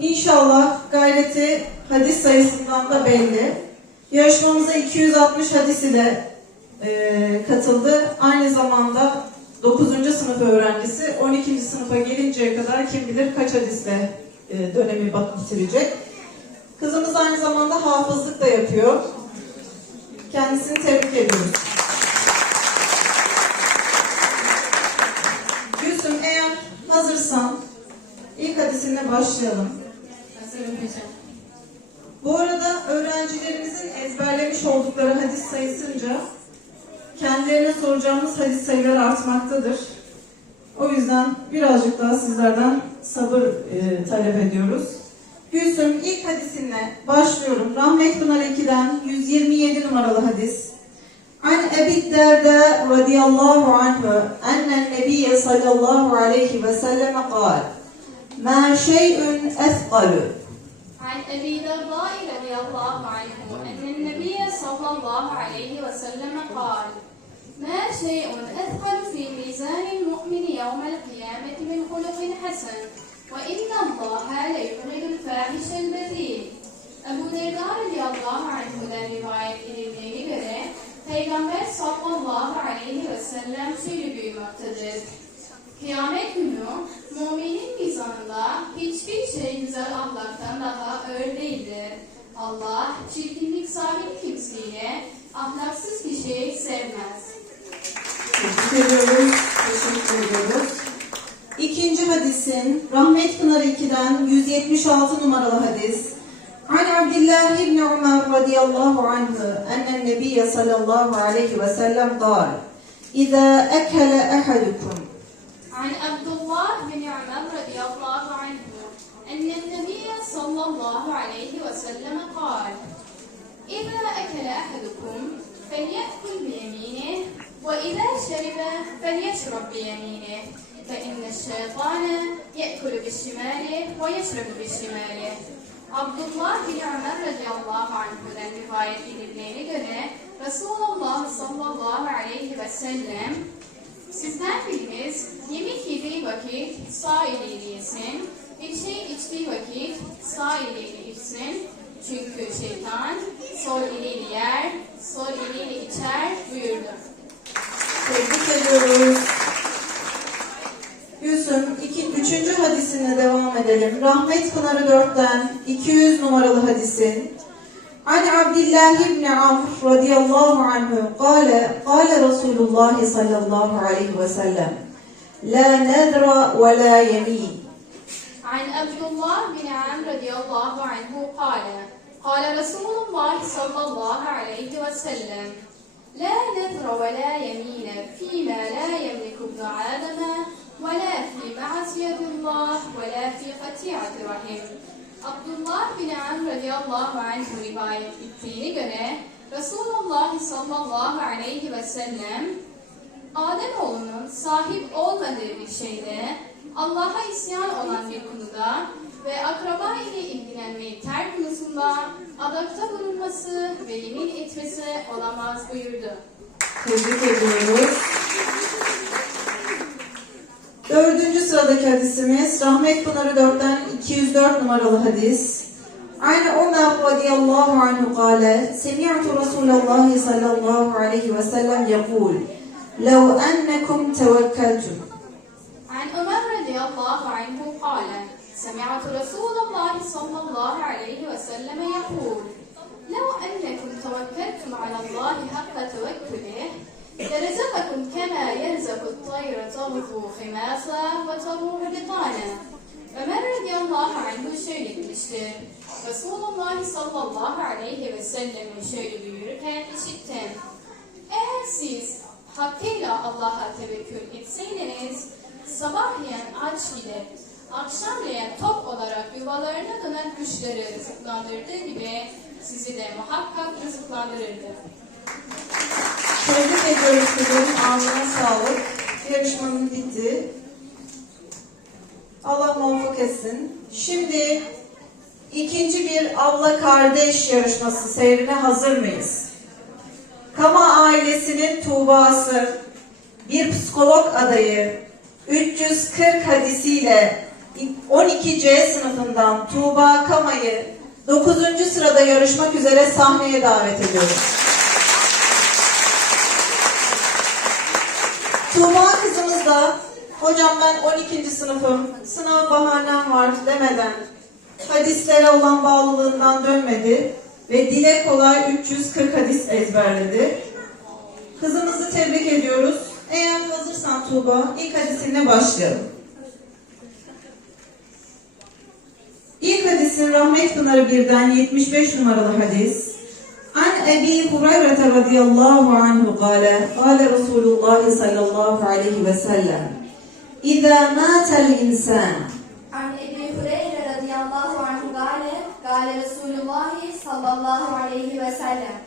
İnşallah gayreti hadis sayısından da belli. Yarışmamıza 260 hadis ile e, katıldı. Aynı zamanda 9. sınıf öğrencisi 12. sınıfa gelinceye kadar kim bilir kaç hadisle e, dönemi bitirecek. Kızımız aynı zamanda hafızlık da yapıyor. Kendisini tebrik ediyoruz. Gülsüm eğer hazırsan ilk hadisinle başlayalım. Hocam. Bu arada öğrencilerimizin ezberlemiş oldukları hadis sayısınca kendilerine soracağımız hadis sayıları artmaktadır. O yüzden birazcık daha sizlerden sabır e, talep ediyoruz. Gülsüm ilk hadisinle başlıyorum. Rahmet Pınar 2'den 127 numaralı hadis. An Ebi Derda radıyallahu anhu ennen nebiye sallallahu aleyhi ve selleme kal Ma şey'ün esqalu عن أبي درداء رضي الله عنه أن النبي صلى الله عليه وسلم قال ما شيء أثقل في ميزان المؤمن يوم القيامة من خلق حسن وإن الله ليبغض الفاحش البذيء Ebu Derda radıyallahu anhu'dan rivayet edildiğine göre Peygamber sallallahu aleyhi ve sellem şöyle buyurmaktadır. Kıyamet günü müminin mizanında hiçbir şey güzel ahlaktan daha ağır değildir. Allah çirkinlik sahibi kimseyi, ahlaksız kişiyi sevmez. Seviyoruz, teşekkür ediyoruz. İkinci hadisin Rahmet Pınarı 2'den 176 numaralı hadis. An Abdullah ibn Umar radıyallahu anhu enne nebiye sallallahu aleyhi ve sellem kal İzâ ekele ehadukum عن عبد الله بن عمر رضي الله عنه أن النبي صلى الله عليه وسلم قال إذا أكل أحدكم فليأكل بيمينه وإذا شرب فليشرب بيمينه فإن الشيطان يأكل بالشمال ويشرب بالشمال Abdullah bin Ömer radıyallahu anhu'dan rivayet edildiğine göre Resulullah sallallahu aleyhi ve sellem Sizden biriniz yediği vakit sağ eliyle yesin. Bir şey içtiği vakit sağ eliyle içsin. Çünkü şeytan sol eliyle yer, sol eliyle içer buyurdu. Tebrik ediyoruz. Gülsüm, iki, üçüncü hadisine devam edelim. Rahmet Pınarı 4'ten 200 numaralı hadisin. An Abdullah ibn Amr radıyallahu anhu kâle, kâle Resulullah sallallahu aleyhi ve sellem. لا نذر ولا يمين. عن عبد الله بن عمرو رضي الله عنه قال قال رسول الله صلى الله عليه وسلم لا نذر ولا يمين فيما لا يملك ابن آدم ولا في معصية الله ولا في قطيعة رحم Abdullah bin Amr radıyallahu anh rivayet ettiğine göre Resulullah sallallahu aleyhi ve sellem Ademoğlunun sahip olmadığı bir şeyde, Allah'a isyan olan bir konuda ve akraba ile ilgilenmeyi terk konusunda adakta bulunması ve yemin etmesi olamaz buyurdu. Tebrik ediyoruz. Dördüncü sıradaki hadisimiz Rahmet Pınarı 4'ten 204 numaralı hadis. Aynı Ömer radıyallahu anhu kâle Semi'tu Resulallah sallallahu aleyhi ve sellem yakul لو أنكم توكلتم عن عمر رضي الله عنه قال سمعت رسول الله صلى الله عليه وسلم يقول لو أنكم توكلتم على الله حق توكله لرزقكم كما يرزق الطير تغدو خماسا وتروح بطانا Ömer radıyallahu anh şöyle demiştir. Resulullah sallallahu aleyhi ve sellemin şöyle buyururken işittim. Eğer siz hakkıyla Allah'a tevekkül etseydiniz, sabahleyen aç gidip, akşamleyen tok olarak yuvalarına dönen kuşları rızıklandırdığı gibi sizi de muhakkak rızıklandırırdı. Tebrik ediyoruz kızım. Ağzına sağlık. Yarışmanın bitti. Allah muvaffak etsin. Şimdi ikinci bir abla kardeş yarışması seyrine hazır mıyız? Kama ailesinin Tuğba'sı, bir psikolog adayı, 340 hadisiyle 12C sınıfından Tuğba Kamay'ı 9. sırada yarışmak üzere sahneye davet ediyorum. Tuğba kızımız da hocam ben 12. sınıfım, sınav bahanem var demeden hadislere olan bağlılığından dönmedi ve dile kolay 340 hadis ezberledi. Kızımızı tebrik ediyoruz. Eğer hazırsan Tuğba ilk hadisinle başlayalım. İlk hadisin Rahmet Pınarı birden 75 numaralı hadis. An Ebi Hureyre radıyallahu anhu kâle, kâle Resulullah sallallahu aleyhi ve sellem, İzâ mâtel insan, sallallahu aleyhi ve sellem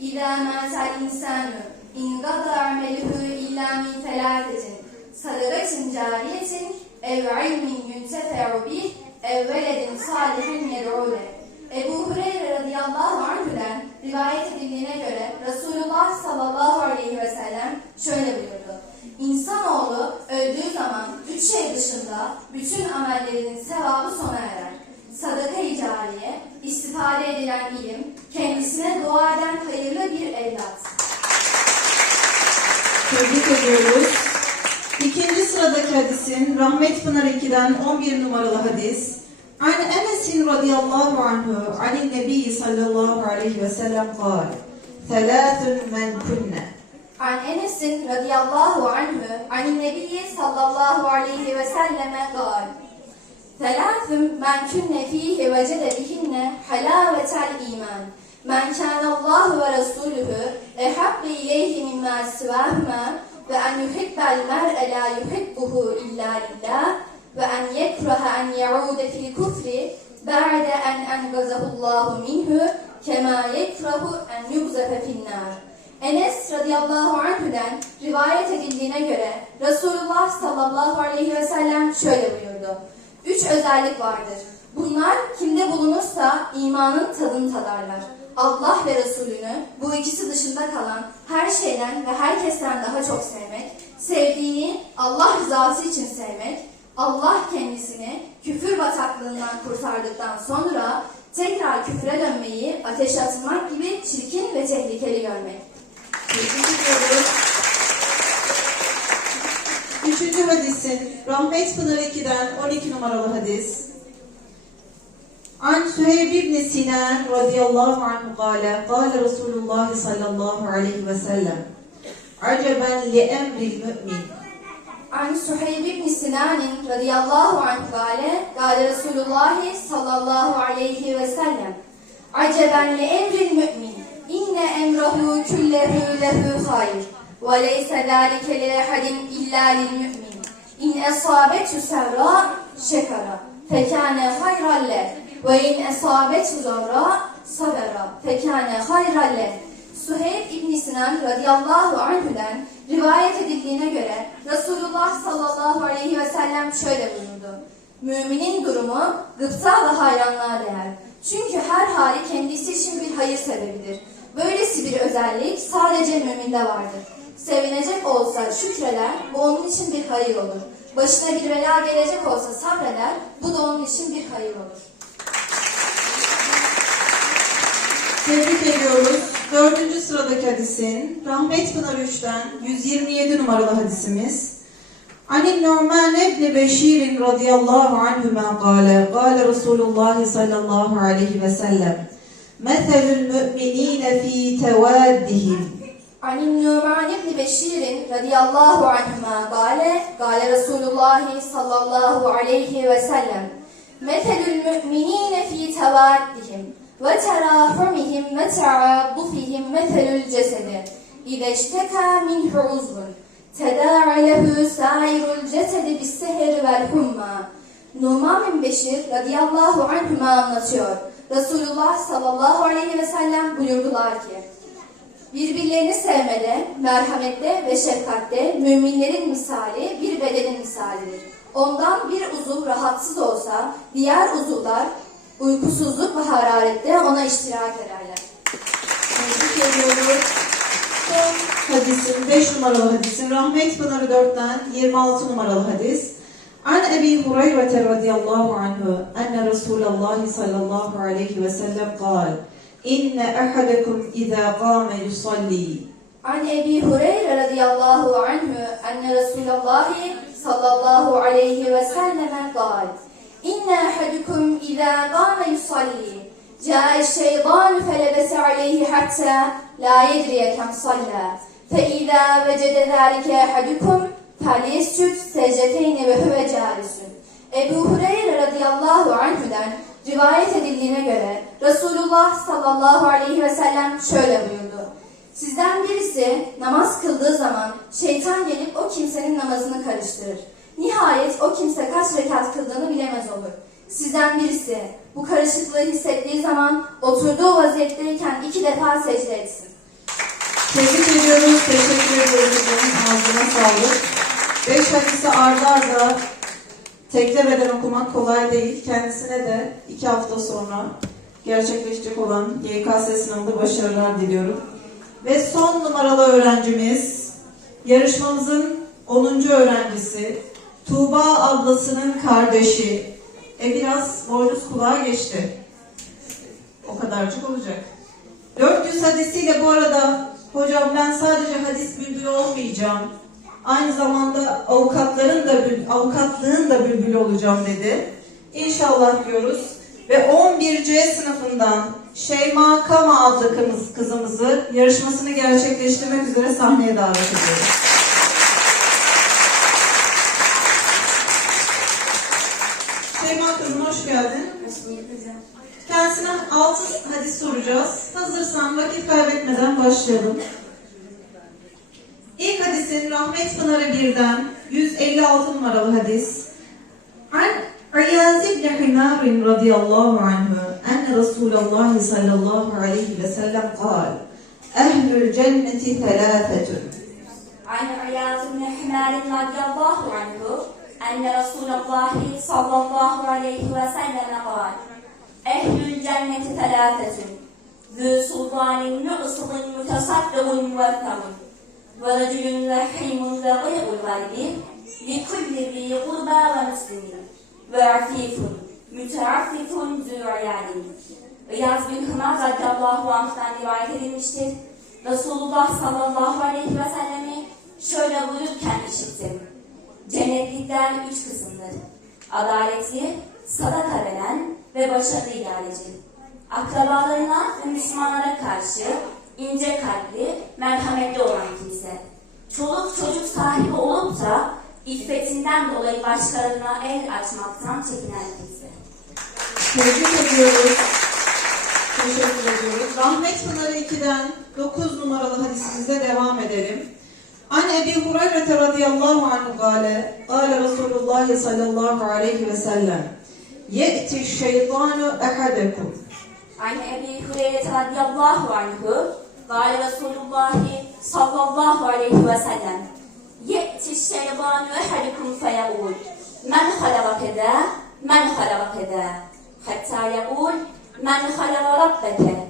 İzâ mâtel insânü in gada amelühü illâ min felâtetin sadakatin cariyetin ev ilmin yüntefe'u bih ev veledin salihin yed'ûle Ebu Hureyre radıyallahu anhüden rivayet edildiğine göre Resulullah sallallahu aleyhi ve sellem şöyle buyurdu. İnsanoğlu öldüğü zaman üç şey dışında bütün amellerinin sevabı sona erer sadaka-i cariye, istifade edilen ilim, kendisine dua eden hayırlı bir evlat. Tebrik ediyoruz. İkinci sıradaki hadisin Rahmet Pınar 2'den 11 numaralı hadis. An Enes'in radıyallahu anhu alin nebi sallallahu aleyhi ve sellem kal. Selâthun men kunne. An Enes'in radıyallahu anhu alin nebi sallallahu aleyhi ve selleme kal. Thelathun men künne fihi vecede bihinne halavetel iman. Men kânallahu ve resuluhu ehabbe ileyhi mimma sivahuma ve en yuhibbel mer'e la yuhibbuhu illa lillah ve en yekraha en yaude fil kufri ba'de en engazahullahu minhu kema yekrahu en yugzefe finnar. Enes radıyallahu anh'den rivayet edildiğine göre Resulullah sallallahu aleyhi ve sellem şöyle buyurdu. Üç özellik vardır. Bunlar kimde bulunursa imanın tadını tadarlar. Allah ve Resulünü bu ikisi dışında kalan her şeyden ve herkesten daha çok sevmek, sevdiğini Allah rızası için sevmek, Allah kendisini küfür bataklığından kurtardıktan sonra tekrar küfre dönmeyi ateşe atılmak gibi çirkin ve tehlikeli görmek. Tebrik ediyoruz. Üçüncü hadisin Rahmet Pınarı 2'den 12 numaralı hadis. An Süheyb ibn Sinan radıyallahu anhu kâle, kâle Resulullah sallallahu aleyhi ve sellem. Aceben li emril mü'min. An Süheyb ibn Sinan radıyallahu anhu kâle, kâle Resulullah sallallahu aleyhi ve sellem. Aceben li emril mü'min. İnne emrahu küllehu lehu hayr. وليس ذلك لأحد إلا للمؤمن إن أصابته سراء شكر فكان خيرا له وإن أصابته ضراء صبر فكان خيرا له Suheyb İbn Sinan radıyallahu anh'den rivayet edildiğine göre Resulullah sallallahu aleyhi ve sellem şöyle buyurdu. Müminin durumu gıpta ve hayranlığa değer. Çünkü her hali kendisi için bir hayır sebebidir. Böylesi bir özellik sadece müminde vardır. Sevinecek olsa şükreler, bu onun için bir hayır olur. Başına bir bela gelecek olsa sabreder, bu da onun için bir hayır olur. Tebrik ediyoruz. Dördüncü sıradaki hadisin Rahmet Pınar 3'ten 127 numaralı hadisimiz. Anin Nu'man ibn Beşir radıyallahu anhuma kâle, kâle Resulullah sallallahu aleyhi ve sellem, Methelül mü'minîne fî tevaddihim. عن النعمان بن بشير رضي الله عنهما قال قال رسول الله صلى الله عليه وسلم مثل المؤمنين في توادهم وتراحمهم وتعاطفهم مثل الجسد إذا اشتكى منه عضو تداعى له سائر الجسد بالسهر والحمى Numan bin Beşir radıyallahu anhüma anlatıyor. Resulullah sallallahu aleyhi ve sellem buyurdular ki Birbirlerini sevmede, merhamette ve şefkatte müminlerin misali bir bedenin misalidir. Ondan bir uzuv rahatsız olsa diğer uzuvlar uykusuzluk ve hararette ona iştirak ederler. Tebrik ediyoruz. Hadisin 5 numaralı hadisin Rahmet Pınarı 4'ten 26 numaralı hadis. An Ebi Hureyre radiyallahu anhu enne Resulallah sallallahu aleyhi ve sellem kal. وسلم قال إن أحدكم إذا قام يصلي عن أبي هريرة رضي الله عنه أن رسول الله صلى الله عليه وسلم قال إن أحدكم إذا قام يصلي جاء الشيطان فلبس عليه حتى لا يدري كم صلى فإذا وجد ذلك أحدكم فليسجد سجدتين وهو جالس Ebu Hureyre radıyallahu anh'den rivayet edildiğine göre Resulullah sallallahu aleyhi ve sellem şöyle buyurdu. Sizden birisi namaz kıldığı zaman şeytan gelip o kimsenin namazını karıştırır. Nihayet o kimse kaç rekat kıldığını bilemez olur. Sizden birisi bu karışıklığı hissettiği zaman oturduğu vaziyetteyken iki defa secde etsin. Tebrik ediyoruz, teşekkür ediyoruz. Ağzına sağlık. Beş hadisi arda arda teklemeden okumak kolay değil. Kendisine de iki hafta sonra gerçekleşecek olan YKS sınavında başarılar diliyorum. Ve son numaralı öğrencimiz, yarışmamızın 10. öğrencisi, Tuğba ablasının kardeşi. E biraz boynuz kulağa geçti. O kadarcık olacak. 400 hadisiyle bu arada hocam ben sadece hadis bülbülü olmayacağım. Aynı zamanda avukatların da avukatlığın da bülbülü olacağım dedi. İnşallah diyoruz. Ve 11C sınıfından Şeyma Kama adlı kızımız, kızımızı yarışmasını gerçekleştirmek üzere sahneye davet ediyoruz. Şeyma kızım hoş geldin. Kendisine 6 hadis soracağız. Hazırsan vakit kaybetmeden başlayalım. İlk hadisin Rahmet Pınarı birden 156 numaralı hadis. An Ayaz ibn Himar radıyallahu anhu enne Resulullah sallallahu aleyhi ve sellem kal Ehlül cenneti telâfetun An Ayaz ibn Himar radıyallahu anhu enne Resulullah sallallahu aleyhi ve sellem kal Ehlül cenneti telâfetun Zü sultanin mü'sılın mütesaddiğun ve temin ورجل رحيم رقيق القلب لكل ذي قربى ومسلم وعفيف متعفف ذو عيال İyaz bin Hımar radıyallahu anh'tan rivayet edilmiştir. Resulullah sallallahu aleyhi ve sellemi şöyle buyururken işittim. Cennetlikler üç kısımdır. Adaletli, sadaka veren ve başarılı idareci. Akrabalarına ve Müslümanlara karşı ince kalpli, merhametli olan kimse. Çoluk çocuk sahibi olup da iffetinden dolayı başkalarına el açmaktan çekinen kimse. Tebrik ediyoruz. Teşekkür ediyoruz. Rahmet Pınarı 2'den 9 numaralı hadisimizde devam edelim. An Ebi Hureyre radıyallahu anhu gale, gale Resulullah sallallahu aleyhi ve sellem, ye'ti şeytanu ehadekum. An Ebi Hureyre radıyallahu anhu, gayri Resulullahi sallallahu aleyhi ve sellem. Ye'ti şeybanu ehadikum feyeul. Men halava kede, men halava kede. Hatta yeul, men halava rabbeke.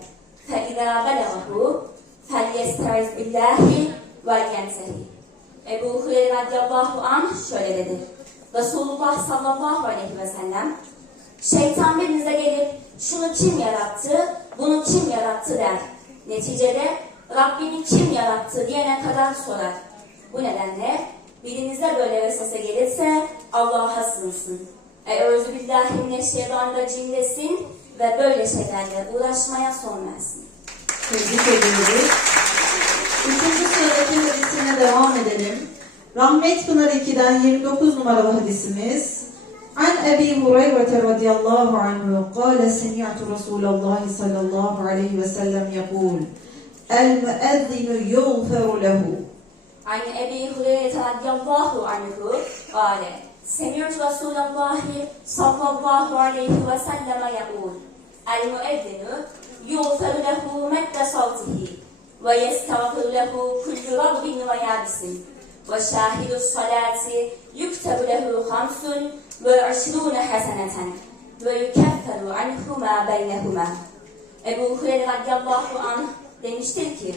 Fe idâ belagahu, fel yestaiz billahi vel yensehi. Ebu Hureyre radiyallahu anh şöyle dedi. Resulullah sallallahu aleyhi ve sellem, şeytan birinize gelip şunu kim yarattı, bunu kim yarattı der. Neticede Rabbini kim yarattı diyene kadar sorar. Bu nedenle birinize böyle vesvese gelirse Allah'a sığınsın. Eûzü billahi mineşşeytanirracim desin ve böyle şeylerle uğraşmaya son versin. Tebrik ediyoruz. Üçüncü sıradaki hadisine devam edelim. Rahmet Pınar 2'den 29 numaralı hadisimiz. An Ebi Hureyre radıyallahu anhu قال سمعت رسول الله صلى الله عليه وسلم يقول المؤذن يغفر له. عن أبي هريرة رضي الله عنه قال سمعت رسول الله صلى الله عليه وسلم يقول المؤذن يغفر له مد صوته ويستغفر له كل رغب ويابس وشاهد الصلاة يكتب له خمس وعشرون حسنة ويكفر عنه ما بينهما Ebu Hureyre radıyallahu anh demiştir ki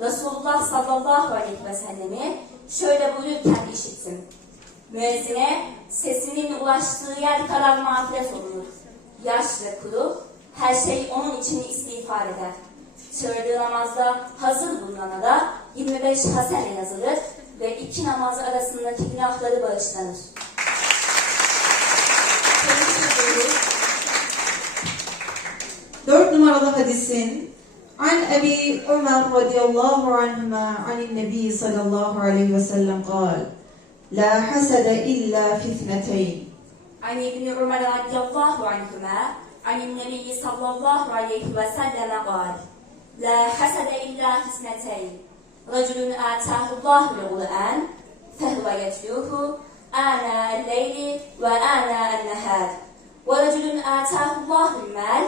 Resulullah sallallahu aleyhi ve sellemi şöyle buyururken işittim. Müezzine sesinin ulaştığı yer kadar mağfiret olunur. Yaş ve kuru her şey onun için istiğfar eder. Çağırdığı namazda hazır bulunana da 25 hasene yazılır ve iki namaz arasındaki günahları bağışlanır. Tebrik ediyoruz. Dört numaralı hadisin An Ebi Ömer radıyallahu anhuma anin nebi sallallahu aleyhi ve sellem kal La hasede illa fitneteyn عن ابن عمر رضي الله عنهما عن النبي صلى الله عليه وسلم قال لا حسد إلا في اثنتين رجل آتاه الله القرآن فهو يتلوه آناء الليل وآناء النهار ورجل آتاه الله المال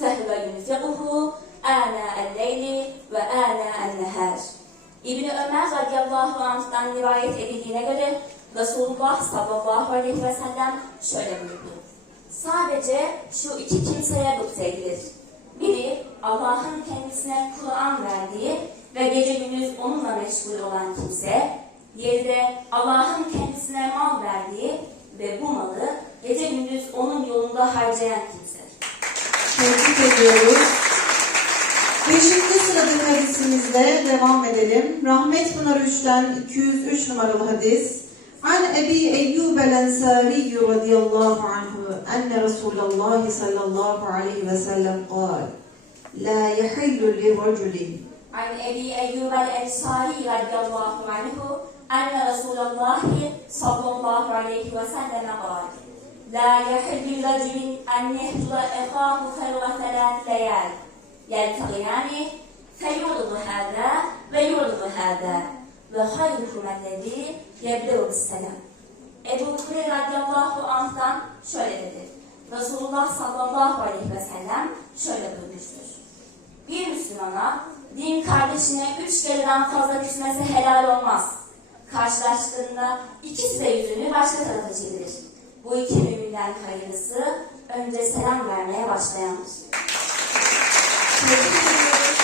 فهو ينفقه آناء الليل وآناء النهار İbni Ömer radıyallahu anh'tan rivayet edildiğine göre Resulullah sallallahu aleyhi ve sellem şöyle buyurdu. Sadece şu iki kimseye gıpta edilir. Biri Allah'ın kendisine Kur'an verdiği ve gece gündüz onunla meşgul olan kimse, diğeri Allah'ın kendisine mal verdiği ve bu malı gece gündüz onun yolunda harcayan kimse. Tebrik ediyoruz. Beşinci sıradaki hadisimizle devam edelim. Rahmet Pınarı 3'ten 203 numaralı hadis. An Ebi Eyyub el-Ensari radıyallahu anhu enne Resulullah sallallahu aleyhi ve sellem kal La yahillu li racülin عن أبي أيوب الأنصاري رضي الله عنه أن رسول الله صلى الله عليه وسلم قال لا يحل لرجل أن يهجر أخاه فوق ثلاث ليال يلتقيان فيعرض هذا ويعرض هذا وخيرهما الذي يبدأ بالسلام Ebu Hureyre radıyallahu anh'tan şöyle dedi. Resulullah sallallahu aleyhi ve sellem şöyle buyurmuştur. Bir Müslümana din kardeşine üç kereden fazla küsmesi helal olmaz. Karşılaştığında ikisi de yüzünü başka tarafa çevirir. Bu iki müminden hayırlısı önce selam vermeye başlayandır. Ediyoruz.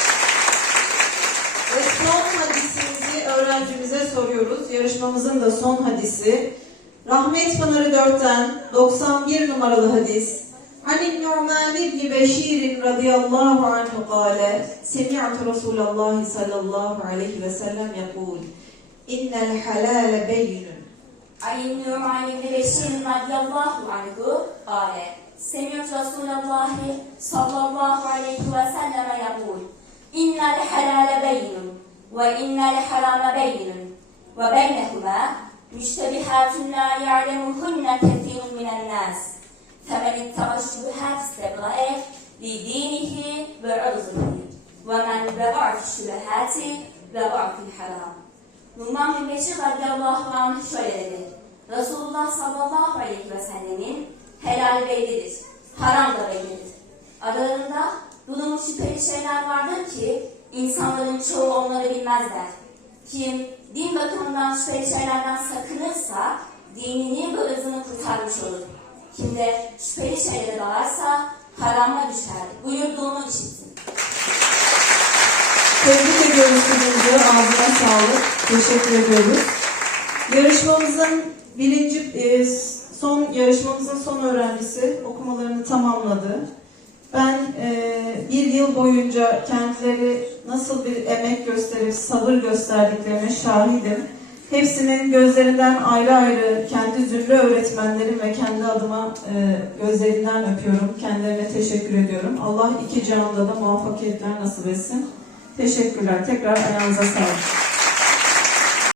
Ve son hadisimizi öğrencimize soruyoruz. Yarışmamızın da son hadisi. Rahmet Pınarı 4'ten 91 numaralı hadis. عن النعمان بن بشير رضي الله عنه قال سمعت رسول الله صلى الله عليه وسلم يقول إن الحلال بين عن النعمان بن بشير رضي الله عنه قال سمعت رسول الله صلى الله عليه وسلم يقول إن الحلال بين وإن الحرام بين وبينهما مشتبهات لا يعلمهن كثير من الناس فمن اتقى الشبهات استبرأ لدينه وعرضه ومن وقع في الشبهات وقع في الحرام Numan bin Beşir radıyallahu anh şöyle dedi. Resulullah sallallahu aleyhi ve sellemin helal bellidir, haram da bellidir. Aralarında bulunmuş şüpheli şeyler vardır ki insanların çoğu onları bilmezler. Kim din bakımından şüpheli şeylerden sakınırsa dinini ve ırzını kurtarmış olur. Kim de şüpheli şeylere dalarsa harama düşer. Buyurduğunu işitsin. Tebrik ediyoruz kızımızı. Ağzına sağlık. Teşekkür ediyoruz. Yarışmamızın birinci, e, son yarışmamızın son öğrencisi okumalarını tamamladı. Ben e, bir yıl boyunca kendileri nasıl bir emek gösterip sabır gösterdiklerine şahidim. Hepsinin gözlerinden ayrı ayrı kendi zümre öğretmenlerim ve kendi adıma e, gözlerinden öpüyorum. Kendilerine teşekkür ediyorum. Allah iki cihanda da muvaffakiyetler nasip etsin. Teşekkürler. Tekrar ayağınıza sağlık.